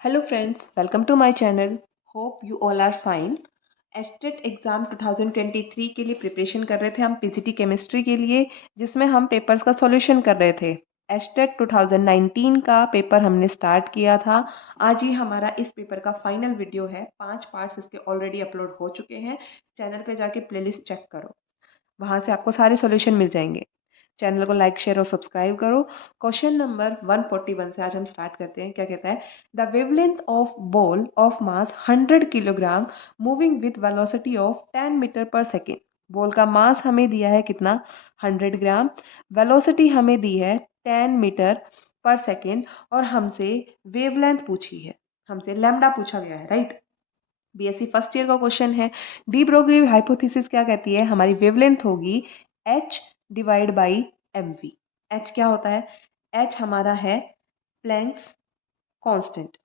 Hello friends, welcome to my channel. Hope you all are fine. Estate exam 2023 के लिए preparation कर रहे थे हम पीजीटी केमिस्ट्री के लिए, जिसमें हम पेपर्स का सॉल्यूशन कर रहे थे। एस्टेट 2019 का पेपर हमने स्टार्ट किया था। आज ही हमारा इस पेपर का फाइनल वीडियो है। 5 पार्ट्स इसके ऑलरेडी अपलोड हो चुके हैं। चैनल पे जाके प्लेलिस्ट चेक करो, वहाँ से आपको सारे सॉल्यूशन मिल जाएंगे। चैनल को लाइक शेयर और सब्सक्राइब करो। क्वेश्चन नंबर 141 से आज हम स्टार्ट करते हैं। क्या कहता है? The wavelength of ball of mass 100 kilogram moving with velocity of 10 meter per second. Ball का मास हमें दिया है कितना? 100 ग्राम। वेलोसिटी हमें दी है 10 मीटर पर सेकेंड और हमसे वेवलेंथ पूछी है, हमसे लैम्डा पूछा गया है, राइट। बीएससी फर्स्ट ईयर का क्वेश्चन है। डी ब्रोगली हाइपोथेसिस क्या कहती है? हमारी वेवलेंथ होगी h divide by m v. H क्या होता है? एच हमारा है प्लैंक्स कांस्टेंट,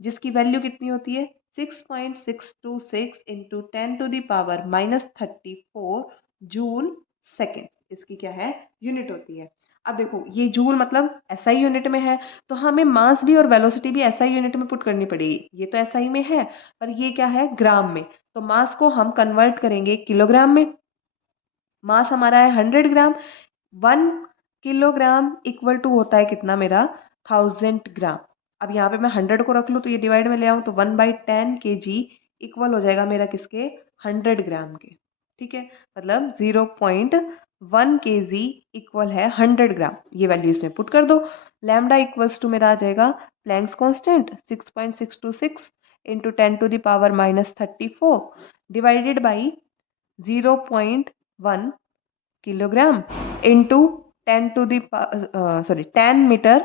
जिसकी वैल्यू कितनी होती है? 6.626 इंटू 10⁻⁻34 जूल सेकेंड। इसकी क्या है? यूनिट होती है। अब देखो, ये जूल मतलब एसआई यूनिट में है, तो हमें मास भी और वेलोसिटी भी एसआई यूनिट में पुट करनी पड़ेगी। ये तो एसआई में है, पर ये क्या है? ग्राम में। तो मास को हम कन्वर्ट करेंगे किलोग्राम में। मास हमारा है 100 ग्राम। 1 किलोग्राम इक्वल टू होता है कितना मेरा? 1000 ग्राम। अब यहाँ पे मैं 100 को रख लूँ तो ये डिवाइड में ले आऊँ तो 1/10 kg इक्वल हो जाएगा मेरा किसके? 100 ग्राम के। ठीक है, मतलब 0.1 kg इक्वल है 100 ग्राम। ये वैल्यू इसमें पुट कर दो। लैम्डा इक्वल्स टू मेरा आ जाएगा Planck's constant 6.626 into 10⁻⁻34 divided by 0.1 kilogram into 10 meter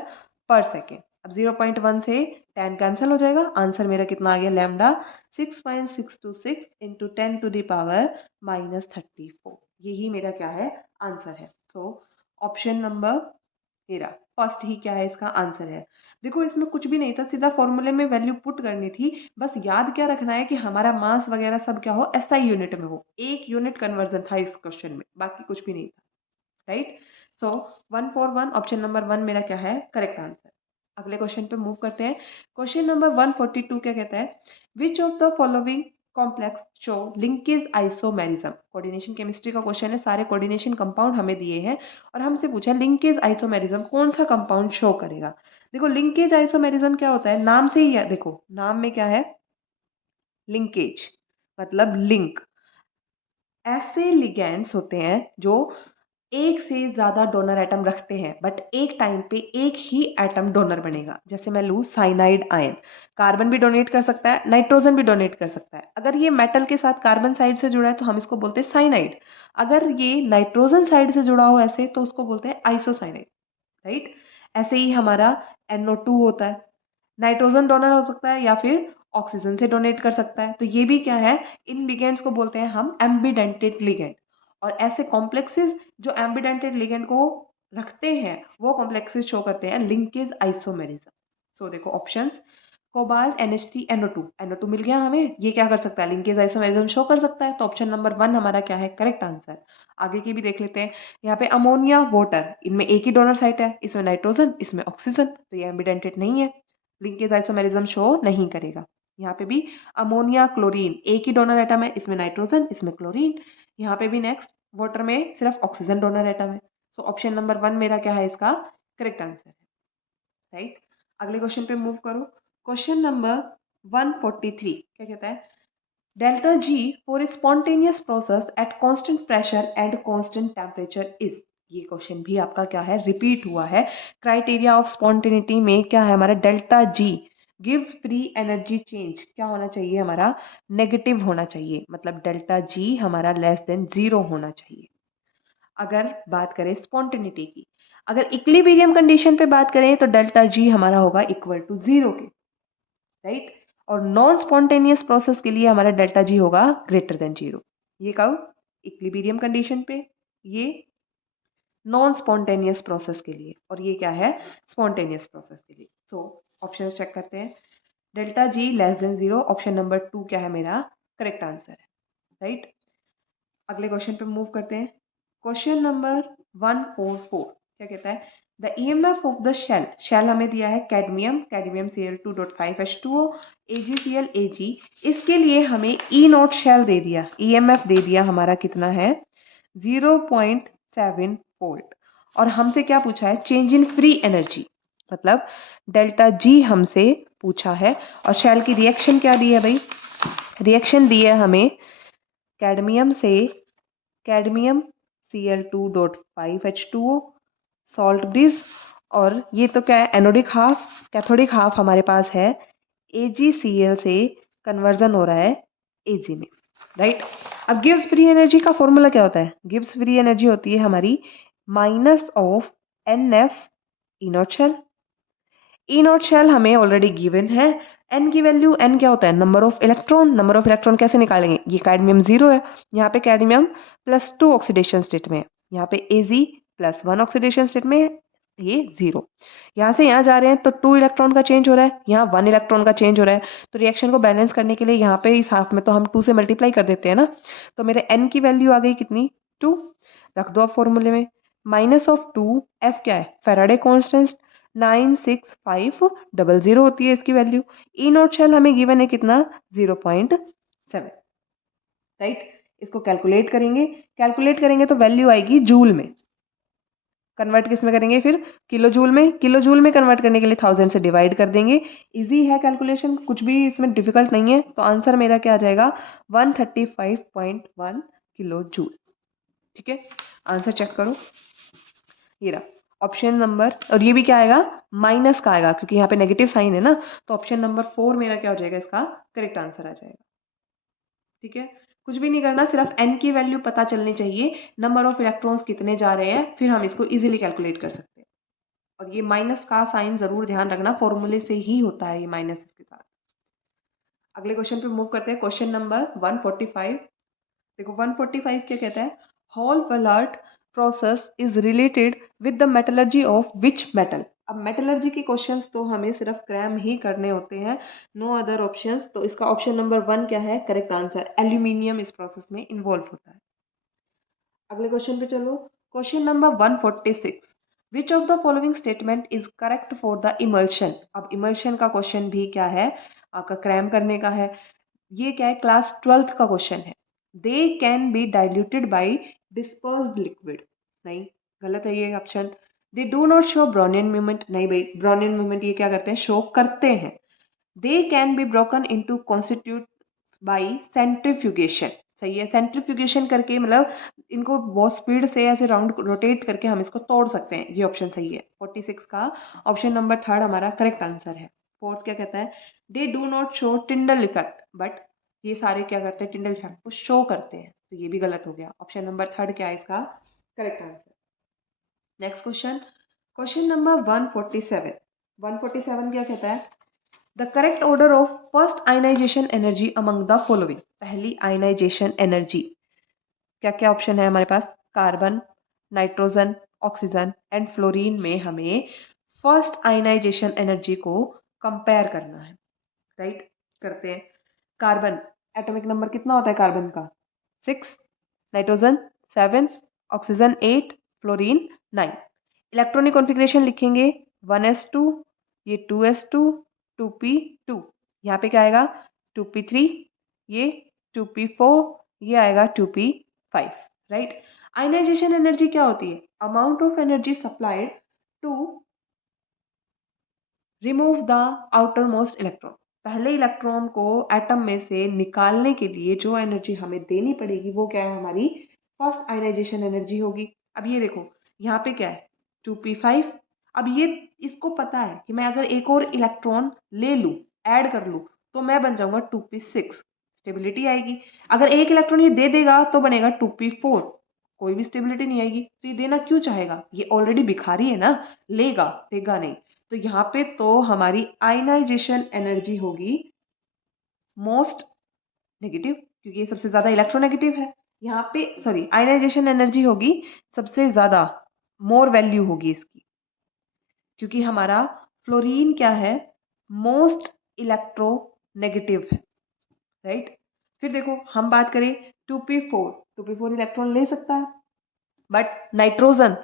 per second. अब 0.1 से 10 कैंसिल हो जाएगा। आंसर मेरा कितना आ गया? Lambda 6.626 into 10⁻⁻34। यही मेरा क्या है? आंसर है। सो ऑप्शन नंबर मेरा फर्स्ट ही क्या है? इसका आंसर है। देखो, इसमें कुछ भी नहीं था, सीधा फॉर्मूले में वैल्यू पुट करनी थी। बस याद क्या रखना है कि हमारा मास वगैरह सब क्या हो? एसआई यूनिट में हो। एक यूनिट कन्वर्जन था इस क्वेश्चन में, बाकी कुछ भी नहीं था, राइट। सो 141 ऑप्शन नंबर 1 मेरा क्या है? Correct answer. अगले क्वेश्चन पे मूव करते हैं। क्वेश्चन नंबर 142 क्या कहता है? Which of the following complex show linkage isomerism. Coordination chemistry का क्वेश्चन है, सारे कोऑर्डिनेशन कंपाउंड हमें दिए हैं और हमसे पूछा लिंकेज आइसोमेरिज्म कौन सा कंपाउंड शो करेगा। देखो, लिंकेज आइसोमेरिज्म क्या होता है? नाम से ही देखो, नाम में क्या है? लिंकेज मतलब लिंक। ऐसे लिगेंड्स होते हैं जो एक से ज़्यादा डोनर एटम रखते हैं, बट एक टाइम पे एक ही एटम डोनर बनेगा। जैसे मैं लूँ साइनाइड आयन, कार्बन भी डोनेट कर सकता है, नाइट्रोजन भी डोनेट कर सकता है। अगर ये मेटल के साथ कार्बन साइड से जुड़ा है तो हम इसको बोलते हैं साइनाइड। अगर ये नाइट्रोजन साइड से जुड़ा हो ऐसे तो उसको बोलते हैं आइसोसाइनाइड, राइट। ऐसे ही हमारा NO2 होता है, नाइट्रोजन डोनर हो सकता है या फिर ऑक्सीजन से डोनेट कर सकता है। तो ये भी क्या है? इन लिगेंड्स को बोलते हैं हम एम्बिडेंटेड लिगेंड। और ऐसे कॉम्प्लेक्सेस जो एम्बिडेंटेड लिगेंड को रखते हैं वो कॉम्प्लेक्सेस शो करते हैं लिंकेज आइसोमेरिज्म। सो देखो options, cobalt NH3 NO2। NO2 मिल गया हमें, ये क्या कर सकता है? लिंकेज आइसोमेरिज्म शो कर सकता है। तो ऑप्शन नंबर 1 हमारा क्या है? Correct answer. आगे की भी देख लेते हैं। यहाँ पे अमोनिया वाटर, इनमें एक ही डोनर साइट है, इसमें नाइट्रोजन इसमें ऑक्सीजन, तो ये एम्बिडेंटेड नहीं है, लिंकेज आइसोमेरिज्म शो नहीं करेगा। यहाँ पे भी अमोनिया क्लोरीन, एक ही डोनर एटम है, इसमें नाइट्रोजन इसमें क्लोरीन। यहाँ पे भी नेक्स्ट वाटर में सिर्फ ऑक्सीजन डोनर एटम है। सो ऑप्शन नंबर 1 मेरा क्या है? इसका करेक्ट आंसर है, राइट। अगले क्वेश्चन पे मूव करो। क्वेश्चन नंबर 143 क्या कहता है? Delta G for spontaneous process at constant pressure and constant temperature is. ये क्वेश्चन भी आपका क्या है? रिपीट हुआ है। क्राइटेरिया ऑफ स्पॉन्टेनिटी में क्या है हमारा? Delta G gives free energy change क्या होना चाहिए हमारा? नेगेटिव होना चाहिए, मतलब डेल्टा जी हमारा लेस देन 0 होना चाहिए। अगर बात करें स्पॉन्टेनिटी की, अगर इक्विलिब्रियम कंडीशन पे बात करें तो डेल्टा जी हमारा होगा इक्वल टू 0 के, राइट। और नॉन स्पॉन्टेनियस प्रोसेस के लिए हमारा डेल्टा जी होगा ग्रेटर देन 0। ये कब? इक्विलिब्रियम कंडीशन पे, ये नॉन स्पॉन्टेनियस प्रोसेस के लिए, और ये क्या है? स्पॉन्टेनियस प्रोसेस के लिए। सो ऑप्शंस चेक करते हैं। Delta G less than 0, option number 2 क्या है मेरा? करेक्ट आंसर है, राइट। अगले क्वेश्चन पे मूव करते हैं। क्वेश्चन नंबर 144 क्या कहता है? The EMF of the cell हमें दिया है कैडमियम Cl2.5H2O AgCl Ag। इसके लिए हमें E नॉट शेल दे दिया, EMF दे दिया हमारा कितना है 0.7 वोल्ट। और हमसे क्या पूछा है चेंज इन फ्री एनर्जी, मतलब डेल्टा G हमसे पूछा है। और शेल की रिएक्शन क्या दी है भाई, रिएक्शन दी है हमें कैडमियम से कैडमियम Cl2.5H2O सॉल्ट ब्रिज, और ये तो क्या है एनोडिक हाफ, कैथोडिक हाफ हमारे पास है AgCl से कन्वर्जन हो रहा है Ag में, राइट। अब गिव्स फ्री एनर्जी का फॉर्मूला क्या होता है, गिव्स फ्री एनर्जी होती है हमारी minus of NF E naught cell. E naught cell हमें ऑलरेडी गिवन है, एन की वैल्यू, एन क्या होता है number of electron, number of electron कैसे निकालेंगे, ये कैडमियम 0 है, यहाँ पे कैडमियम +2 ऑक्सीडेशन स्टेट में है, यहाँ पे Ag+1 ऑक्सीडेशन स्टेट में है, ये 0। यहाँ से यहाँ जा रहे हैं तो 2 इलेक्ट्रॉन का चेंज हो रहा है, यहाँ 1 इलेक्ट्रॉन का चेंज हो रहा है। तो रिएक्शन को बैलेंस करने के लिए यहाँ पे इस हाफ में तो हम 2 से मल्टीप्लाई कर देते हैं ना, तो मेरे एन की वैल्यू आ गई कितनी 2, रख दो अब फॉर्मूले में। माइनस ऑफ 2 एफ क्या है फैराडे कॉन्स्टेंट 96500 होती है इसकी वैल्यू। ई नॉट शेल हमें गिवन है कितना 0.7, राइट। इसको कैलकुलेट करेंगे तो वैल्यू आएगी जूल में, कन्वर्ट किस में करेंगे फिर किलो जूल में, किलो जूल में कन्वर्ट करने के लिए 1000 से डिवाइड कर देंगे। इजी है कैलकुलेशन, कुछ भी इसमें डिफिकल्ट नहीं है। तो आंसर मेरा क्या आ जाएगा 135.1 किलो जूल, ठीक है। आंसर चेक करो, ये रहा ऑप्शन नंबर, और ये भी क्या आएगा माइनस का आएगा क्योंकि यहाँ पे नेगेटिव साइन है ना, तो ऑप्शन नंबर 4 मेरा क्या हो जाएगा, इसका करेक्ट आंसर आ जाएगा, ठीक है। कुछ भी नहीं करना, सिर्फ n की वैल्यू पता चलनी चाहिए, नंबर ऑफ इलेक्ट्रॉन्स कितने जा रहे हैं, फिर हम इसको इजीली कैलकुलेट कर सकते हैं। और ये माइनस का साइन जरूर ध्यान रखना, फॉर्मूले से ही होता है ये माइनस के साथ। अगले क्वेश्चन पे मूव करते हैं, क्वेश्चन नंबर 145। देखो 145 क्या कहता है, Hall Heroult process is related with the metallurgy of which metal. अब मेटलर्जी के क्वेश्चंस तो हमें सिर्फ क्रैम ही करने होते हैं, नो अदर ऑप्शंस। तो इसका ऑप्शन नंबर 1 क्या है करेक्ट आंसर, एल्यूमिनियम इस प्रोसेस में इन्वॉल्व होता है। अगले क्वेश्चन पे चलो, question number 146, which of the following statement is correct for the emulsion. अब इमल्शन का क्वेश्चन भी क्या है आपका क्रैम करने का है, ये क्या है क्लास 12th का क्वेश्चन है। They can be diluted by dispersed liquid, नहीं गलत है ये option. They do not show Brownian movement, नहीं भाई ब्रोनियन मूवमेंट ये क्या करते हैं शो करते हैं। They can be broken into constitute by centrifugation, सही है, सेंट्रीफ्यूगेशन करके मतलब इनको बहुत स्पीड से ऐसे राउंड रोटेट करके हम इसको तोड़ सकते हैं, ये ऑप्शन सही है। 46 का ऑप्शन नंबर 3 हमारा करेक्ट आंसर है। फोर्थ क्या कहता है, they do not show Tyndall effect, but ये सारे क्या करते हैं टिंडल इफेक्ट को शो करते हैं, तो ये भी गलत हो गया। ऑप्शन नंबर 3 क्या है इसका correct answer. Next question, question number 147। 147 क्या कहता है, the correct order of first ionisation energy among the following. पहली आयनाइजेशन एनर्जी क्या क्या ऑप्शन है हमारे पास, carbon, nitrogen, oxygen and fluorine में हमें फर्स्ट आयनाइजेशन एनर्जी को कंपेयर करना है, राइट। करते हैं, कार्बन एटॉमिक नंबर कितना होता है कार्बन का 6, nitrogen 7, oxygen 8, fluorine 9। Electronic configuration लिखेंगे 1s2, ये 2s2, 2p2, यहाँ पे क्या आएगा 2p3, ये 2p4, ये आएगा 2p5, राइट। आयनाइजेशन एनर्जी क्या होती है, amount of energy supplied to remove the outermost electron. पहले इलेक्ट्रॉन को एटम में से निकालने के लिए जो एनर्जी हमें देनी पड़ेगी वो क्या है हमारी फर्स्ट आयनाइजेशन एनर्जी होगी। अब ये देखो यहाँ पे क्या है 2p5, अब ये इसको पता है कि मैं अगर एक और इलेक्ट्रॉन ले लूँ ऐड कर लूँ तो मैं बन जाऊंगा 2p6, स्टेबिलिटी आएगी। अगर एक इलेक्ट्रॉन ये दे देगा तो बनेगा 2p4, कोई भी स्टेबिलिटी नहीं आएगी। तो ये देना क्यों चाहेगा, ये ऑलरेडी भिखारी है ना, लेगा देगा नहीं। तो यहाँ पे तो हमारी आयनाइजेशन एनर्जी होगी मोस्ट नेगेटिव, क्योंकि ये सबसे ज्यादा इलेक्ट्रोनेगेटिव है। यहाँ पे सॉरी आयनाइजेशन एनर्जी होगी सबसे ज्यादा, मोर वैल्यू होगी इसकी, क्योंकि हमारा फ्लोरीन क्या है मोस्ट इलेक्ट्रोनेगेटिव है, राइट। फिर देखो हम बात करें 2p4 इलेक्ट्रॉन ले सकता है, बट नाइट्रोजन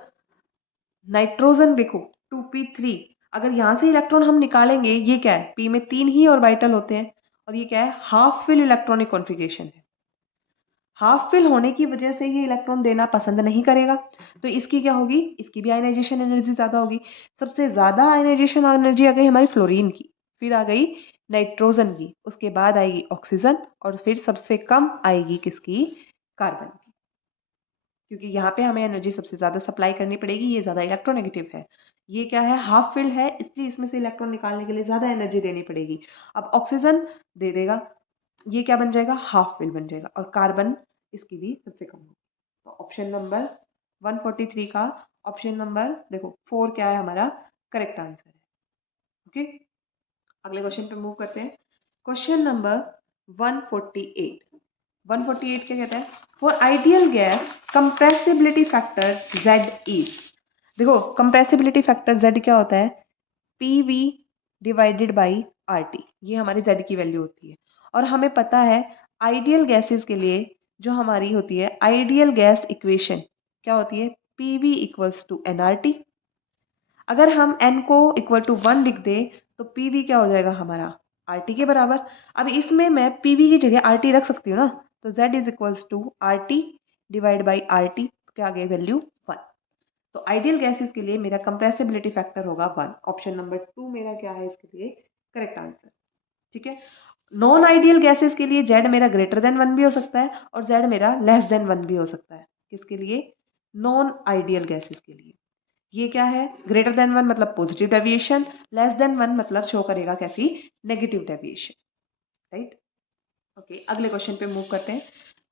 नाइट्रोजन देखो 2p3, अगर यहाँ से इलेक्ट्रॉन हम निकालेंगे, ये क्या है, p में 3 ही ऑर्बिटल होते हैं और ये क्या है, हाफ फिल इलेक्ट्रॉनिक कॉन्फ़िगरेशन है। हाफ फिल होने की वजह से ये इलेक्ट्रॉन देना पसंद नहीं करेगा, तो इसकी क्या होगी, इसकी भी आयनाइजेशन एनर्जी ज़्यादा होगी। सबसे ज़्यादा आयनाइजेशन एनर्जी आ गई हमारी फ्लोरीन की, फिर आ गई नाइट्रोजन की, उसके बाद आएगी ऑक्सीजन और फिर सबसे कम आएगी किसकी, कार्बन की, क्योंकि यहाँ पे हमें एनर्जी सबसे ज़्यादा सप्लाई करनी पड़ेगी, ये ज़्यादा इलेक्ट्रोनेगेटिव है। ये क्या है, हाफ फिल है, इसलिए इसमें से इलेक्ट्रॉन निकालने के लिए ज़्यादा एनर्जी देनी पड़ेगी। अब ऑक्सीजन दे देगा, ये क्या बन जाएगा, हाफ फिल बन जाएगा, और कार्बन इसकी भी सबसे कम होगी। तो ऑप्शन नंबर 143 का ऑप्शन नंबर देखो 4 क्या है हमारा करेक्ट आंसर है। ओके, अगले क्वेश्चन पे मूव करते हैं। Question number 148। 148 क्या कहता है, for ideal gas compressibility factor Z is, देखो कंप्रेसिबिलिटी फैक्टर Z क्या होता है, PV डिवाइडेड बाई RT, ये हमारी Z की वैल्यू होती है। और हमें पता है आइडियल गैसेस के लिए जो हमारी होती है आइडियल गैस इक्वेशन क्या होती है, PV इक्वल्स टू nRT। अगर हम n को इक्वल टू 1 लिख दें तो PV क्या हो जाएगा हमारा RT के बराबर। अब इसमें मैं PV की जगह RT रख सकती हूँ ना, तो Z is equals to RT divide by RT, क्या आ गई वैल्यू 1। तो आइडियल गैसेस के लिए मेरा कंप्रेसिबिलिटी फैक्टर होगा 1। ऑप्शन नंबर 2 मेरा क्या है इसके लिए करेक्ट आंसर। ठीक है, नॉन आइडियल गैसेस के लिए Z मेरा ग्रेटर देन 1 भी हो सकता है और Z मेरा लेस देन 1 भी हो सकता है। किसके लिए, नॉन आइडियल गैसेस के लिए। ये क्या है, ग्रेटर देन 1 मतलब पॉजिटिव डेविएशन, लेस देन 1 मतलब शो करेगा कैसी, नेगेटिव डेविएशन, राइट। ओके, अगले क्वेश्चन पे मूव करते हैं।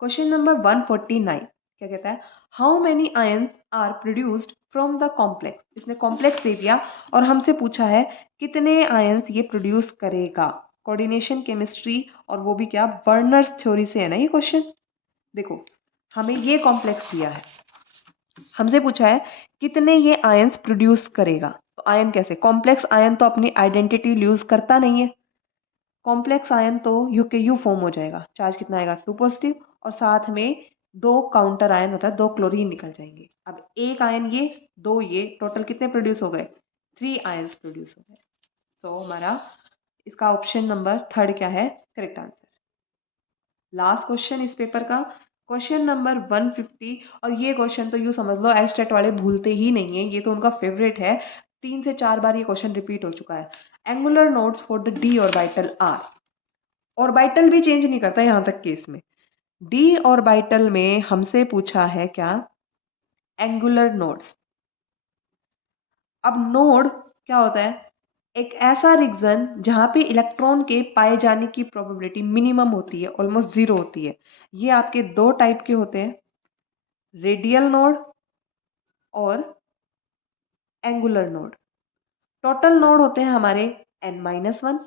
क्वेश्चन नंबर 149 क्या कहता है, how many ions are produced from the complex. इसने कॉम्प्लेक्स दे दिया और हमसे पूछा है कितने आयंस ये प्रोड्यूस करेगा। कोऑर्डिनेशन केमिस्ट्री और वो भी क्या, वर्नर्स थ्योरी से है ना ये क्वेश्चन। देखो हमें ये कॉम्प्लेक्स दिया है, हमसे पूछा है कितने ये आयंस प्रोड्यूस करेगा। तो आयन कैसे, कॉम्प्लेक्स आयन तो अपनी आइडेंटिटी लूज करता नहीं है, कॉम्प्लेक्स आयन तो यू के यू फॉर्म हो जाएगा, चार्ज कितना आएगा 2 पॉजिटिव और साथ में 2 काउंटर आयन मतलब 2 क्लोरीन निकल जाएंगे। अब एक आयन ये, 2 ये, टोटल कितने प्रोड्यूस हो गए, 3 आयंस प्रोड्यूस हो गए। तो हमारा इसका ऑप्शन नंबर 3 क्या है करेक्ट आंसर। लास्ट क्वेश्चन इस पेपर का, क्वेश्चन नंबर 150। और ये क्वेश्चन तो यूँ समझ लो एस्टेट वाले भूलते ही नहीं है, ये तो उनका फेवरेट है, 3 से 4 बार ये क्वेश्चन रिपीट हो चुका है। Angular nodes for the d orbital are, orbital भी चेंज नहीं करता यहाँ तक केस में। डी ऑर्बिटल में हमसे पूछा है क्या, एंगुलर नोड्स। अब नोड क्या होता है, एक ऐसा रीजन जहाँ पे इलेक्ट्रॉन के पाए जाने की प्रोबेबिलिटी मिनिमम होती है, ऑलमोस्ट जीरो होती है। ये आपके 2 टाइप के होते हैं, रेडियल नोड और एंगुलर नोड। टोटल नोड होते हैं हमारे n-1,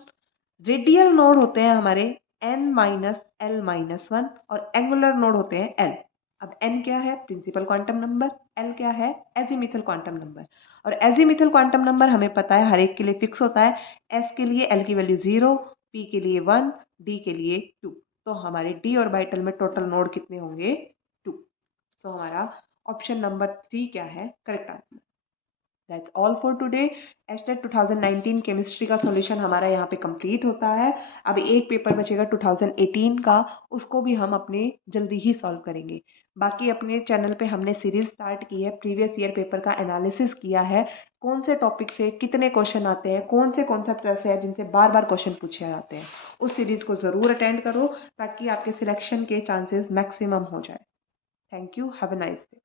रेडियल नोड होते हैं हमारे n-l-1 और एंगुलर नोड होते हैं l। अब n क्या है, प्रिंसिपल क्वांटम नंबर, l क्या है, एजीमिथल क्वांटम नंबर। और एजीमिथल क्वांटम नंबर हमें पता है हर एक के लिए फिक्स होता है, s के लिए l की वैल्यू 0, p के लिए 1, d के लिए 2। तो हमारे d ऑर्बिटल में टोटल नोड कितने होंगे, 2। तो हमारा ऑप्शन नंबर 3 क्या है correct answer. That's all for today. Estate 2019 chemistry का सॉल्यूशन हमारा यहाँ पे कंप्लीट होता है। अब एक पेपर बचेगा 2018 का, उसको भी हम अपने जल्दी ही सॉल्व करेंगे। बाकी अपने चैनल पे हमने सीरीज स्टार्ट की है, प्रीवियस ईयर पेपर का एनालिसिस किया है, कौन से टॉपिक से कितने क्वेश्चन आते हैं, कौन से कॉन्सेप्ट ऐसे हैं जिनसे बार बार क्वेश्चन पूछे जाते हैं। उस सीरीज को ज़रूर अटेंड करो ताकि आपके सिलेक्शन के चांसेस मैक्सिमम हो जाए। Thank you, have a nice day.